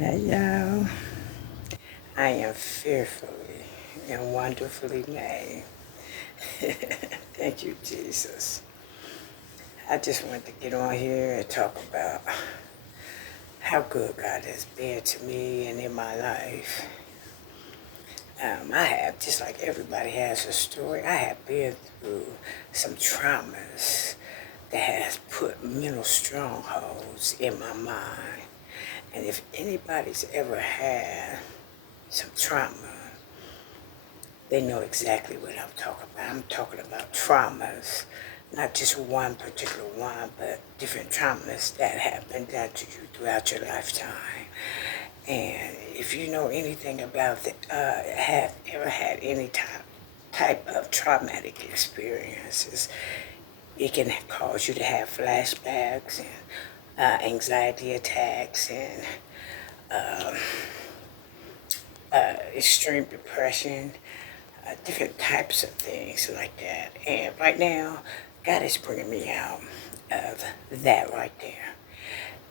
Hey y'all, I am fearfully and wonderfully made. Thank you, Jesus. I just wanted to get on here and talk about how good God has been to me and in my life. I have, just like everybody has a story, I have been through some traumas that has put mental strongholds in my mind. And if anybody's ever had some trauma, they know exactly what I'm talking about. I'm talking about traumas, not just one particular one, but different traumas that have been done to you throughout your lifetime. And if you know anything about the, have ever had any type of traumatic experiences, it can cause you to have flashbacks and anxiety attacks and extreme depression, different types of things like that. And right now, God is bringing me out of that right there.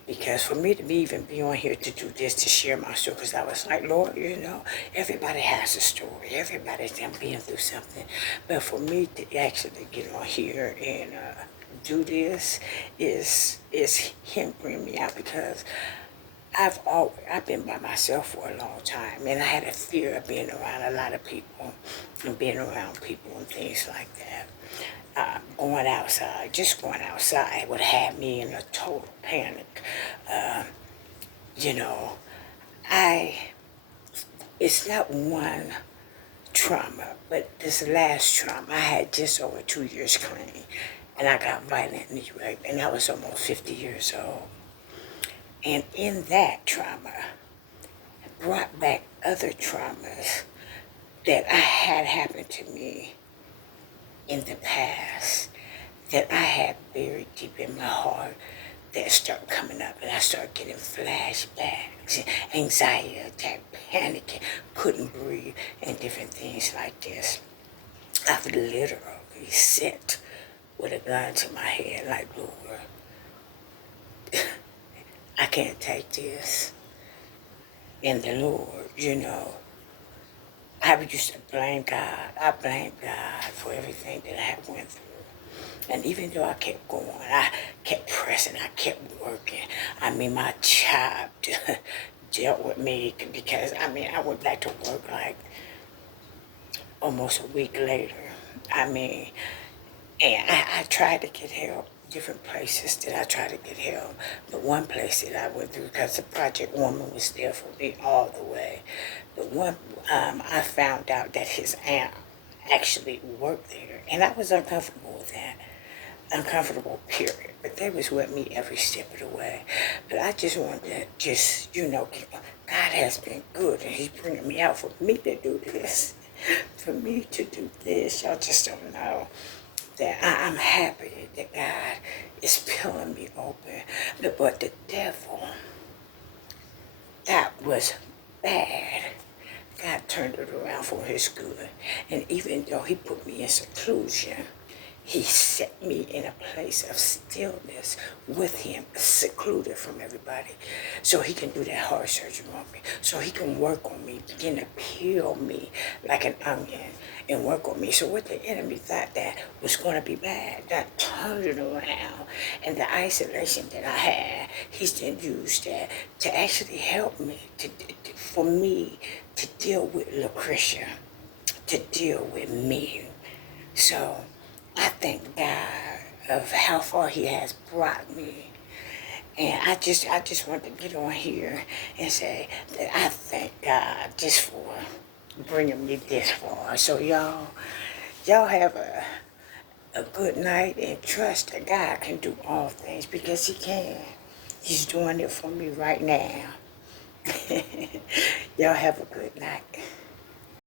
Because for me to even be on here to do this, to share my story, because I was like, Lord, you know, everybody has a story. Everybody's been through something. But for me to actually get on here and do this is Him bringing me out, because I've been by myself for a long time, and I had a fear of being around a lot of people and being around people and things like that. Just going outside would have me in a total panic. Uh, you know, I it's not one trauma, but this last trauma I had just over 2 years clean, and I got violently raped, and I was almost 50 years old. And in that trauma, brought back other traumas that I had happened to me in the past, that I had buried deep in my heart, that start coming up, and I start getting flashbacks, anxiety attack, panicking, couldn't breathe, and different things like this. I've literally sat with a gun to my head like, Lord, I can't take this. And the Lord, you know, I used to blame God. I blamed God for everything that I had went through. And even though I kept going, I kept pressing, I kept working. I mean, my job dealt with me because, I went back to work like almost a week later. I mean, and I tried to get help, different places that I tried to get help. But one place that I went through, because the project woman was there for me all the way. But I found out that his aunt actually worked there, and I was uncomfortable with that. Uncomfortable, period. But they was with me every step of the way. But I just wanted to God has been good, and He's bringing me out for me to do this. For me to do this, y'all just don't know that I'm happy that God is pulling me open. But the devil, that was bad. God turned it around for His good. And even though He put me in seclusion, He set me in a place of stillness with Him, secluded from everybody, so He can do that heart surgery on me, so He can work on me, begin to peel me like an onion and work on me. So what the enemy thought that was going to be bad, that turned it around. And the isolation that I had, He's then used that to actually help me, for me to deal with Lucretia, to deal with me. So I thank God of how far He has brought me. And I just want to get on here and say that I thank God just for bringing me this far. So y'all have a good night, and trust that God can do all things, because He can. He's doing it for me right now. Y'all have a good night.